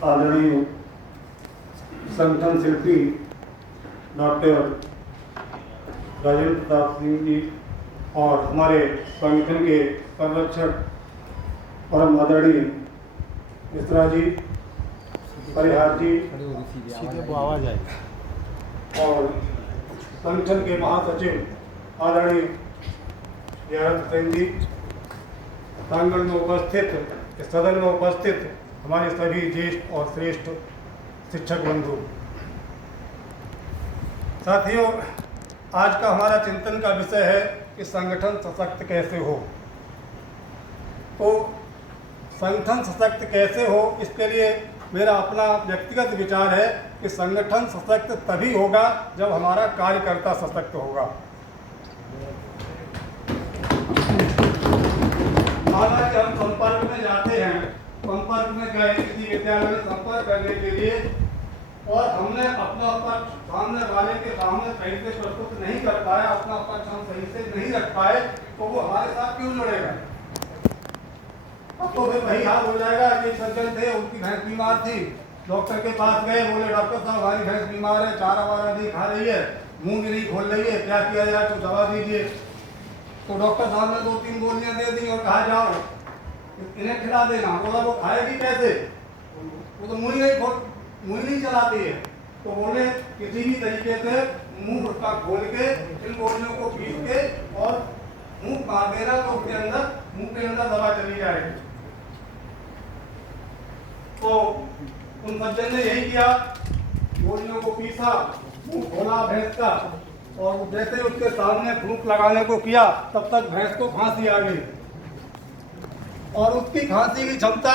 आदरणीय संगठन शिल्पी डॉक्टर राजेंद्र प्रताप सिंह जी और हमारे संगठन के संरक्षक परम आदरणीय मिश्रा जी, परिहार जी और संगठन के महासचिव आदरणीय जयंत सिंह जी, प्रांगण में उपस्थित, सदन में उपस्थित हमारे सभी ज्येष्ठ और श्रेष्ठ शिक्षक बंधु, साथियों, आज का हमारा चिंतन का विषय है कि संगठन सशक्त कैसे हो। तो संगठन सशक्त कैसे हो, इसके लिए मेरा अपना व्यक्तिगत विचार है कि संगठन सशक्त तभी होगा जब हमारा कार्यकर्ता सशक्त होगा। हालांकि हम संपर्क में जाते हैं, संपर्क में गए किसी विद्यालय में संपर्क करने के लिए और हमने अपना पक्ष सामने वाले के सामने सही से प्रस्तुत नहीं कर पाया, अपना पक्ष हम सही से नहीं रख पाए, तो वो हमारे साथ क्यों जुड़ेगा। अब तो फिर वही हाल हो जाएगा कि सज्जन थे, उनकी भैंस बीमार थी, डॉक्टर के पास गए, बोले डॉक्टर साहब हमारी भैंस बीमार है, चारा वारा नहीं खा रही है, मुंह भी नहीं खोल रही है, क्या किया जाए, तो दवा दीजिए। तो डॉक्टर साहब ने 2-3 गोलियां दे दी और कहा जाओ इन्हें खिला देना। बोला वो खाएगी कैसे, वो तो मुंह नहीं चलाती है। तो बोले किसी भी तरीके से मुंह उसका खोल के इन गोलियों को पीस के और मुंह मार देना, तो उसके अंदर मुंह के अंदर दवा चली जाएगी। तो उन सज्जन ने यही किया, गोलियों को पीसा, मुंह खोला भैंस का, और जैसे उसके सामने फूंक लगाने को किया तब तक भैंस को खांसी आ गई और उसकी खांसी की क्षमता,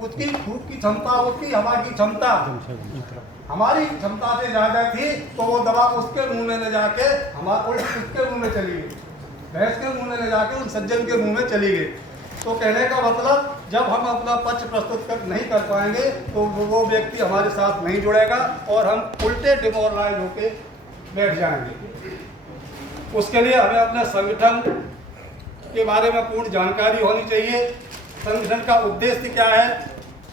उसकी फूंक की क्षमता, उसकी हवा की क्षमता हमारी क्षमता से ज्यादा थी। तो वो दवा उसके मुंह में ले जाके उसके मुंह में चली गई, भैंस के मुंह में ले जाके उन सज्जन के मुंह में चली गई। तो कहने का मतलब, जब हम अपना पक्ष प्रस्तुत नहीं कर पाएंगे तो वो व्यक्ति हमारे साथ नहीं जुड़ेगा और हम उल्टे डिमोरलाइज होके बैठ जाएंगे। उसके लिए हमें अपने संगठन के बारे में पूर्ण जानकारी होनी चाहिए। संगठन का उद्देश्य क्या है,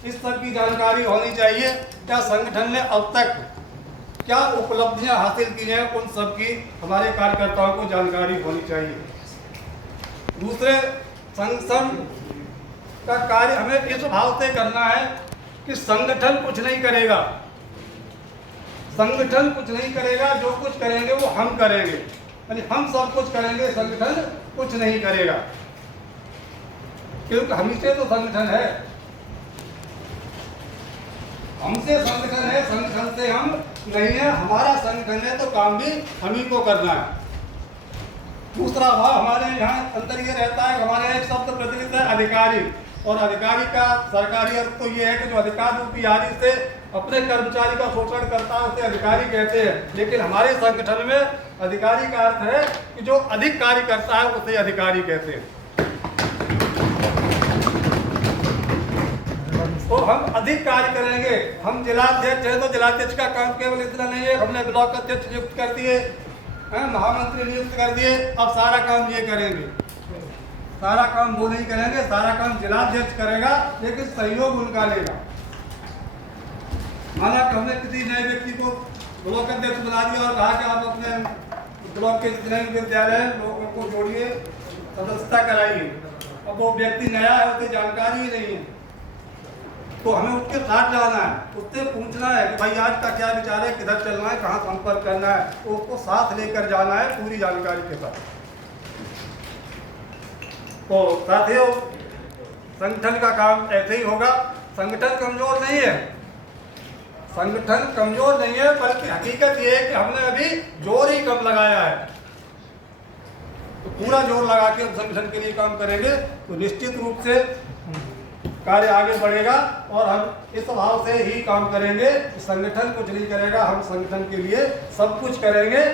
इस सब की जानकारी होनी चाहिए। क्या संगठन ने अब तक क्या उपलब्धियां हासिल की हैं, उन सब की हमारे कार्यकर्ताओं को जानकारी होनी चाहिए। दूसरे, संगठन का कार्य हमें इस भाव से करना है कि संगठन कुछ नहीं करेगा, संगठन कुछ नहीं करेगा, जो कुछ करेंगे वो हम करेंगे, यानी हम सब कुछ करेंगे, संगठन कुछ नहीं करेगा। क्योंकि हमसे तो संगठन है, हमसे संगठन है, संगठन से हम नहीं है। हमारा संगठन है तो काम भी हम ही को करना है। दूसरा भाव हमारे यहाँ अंतर ये रहता है, हमारे यहाँ एक शब्द प्रचलित है अधिकारी, और अधिकारी का सरकारी अर्थ तो ये है कि जो अधिकार रूपी आदि से अपने कर्मचारी का शोषण करता है उसे अधिकारी कहते हैं। लेकिन हमारे संगठन में अधिकारी का अर्थ है कि जो अधिक कार्य करता है उसे अधिकारी कहते हैं। तो हम अधिक कार्य करेंगे। हम जिलाध्यक्ष हैं तो जिलाध्यक्ष का काम केवल इतना नहीं है, हमने ब्लॉक अध्यक्ष नियुक्त कर दिए, महामंत्री नियुक्त कर दिए, अब सारा काम ये करेंगे, सारा काम वो नहीं करेंगे, सारा काम जिलाध्यक्ष करेगा, लेकिन सहयोग उनका लेगा। माना कि हमने किसी नए व्यक्ति को ब्लॉक अध्यक्ष बना दिया और कहा कि आप अपने ब्लॉक के जितने भी विद्यालय लोगों को जोड़िए, सदस्यता कराइए। अब वो व्यक्ति नया है, उसे जानकारी ही नहीं है, तो हमें उसके साथ जाना है, उससे पूछना है कि भाई आज का क्या विचार है, किधर चलना है, कहाँ संपर्क करना है, तो उसको साथ लेकर जाना है पूरी जानकारी के साथ। तो साथियों, संगठन का काम ऐसे ही होगा। संगठन कमजोर नहीं है, संगठन कमजोर नहीं है, बल्कि हकीकत ये है कि हमने अभी जोर ही कम लगाया है। तो पूरा जोर लगा के हम संगठन के लिए काम करेंगे तो निश्चित रूप से कार्य आगे बढ़ेगा और हम इस भाव से ही काम करेंगे। संगठन कुछ नहीं करेगा, हम संगठन के लिए सब कुछ करेंगे।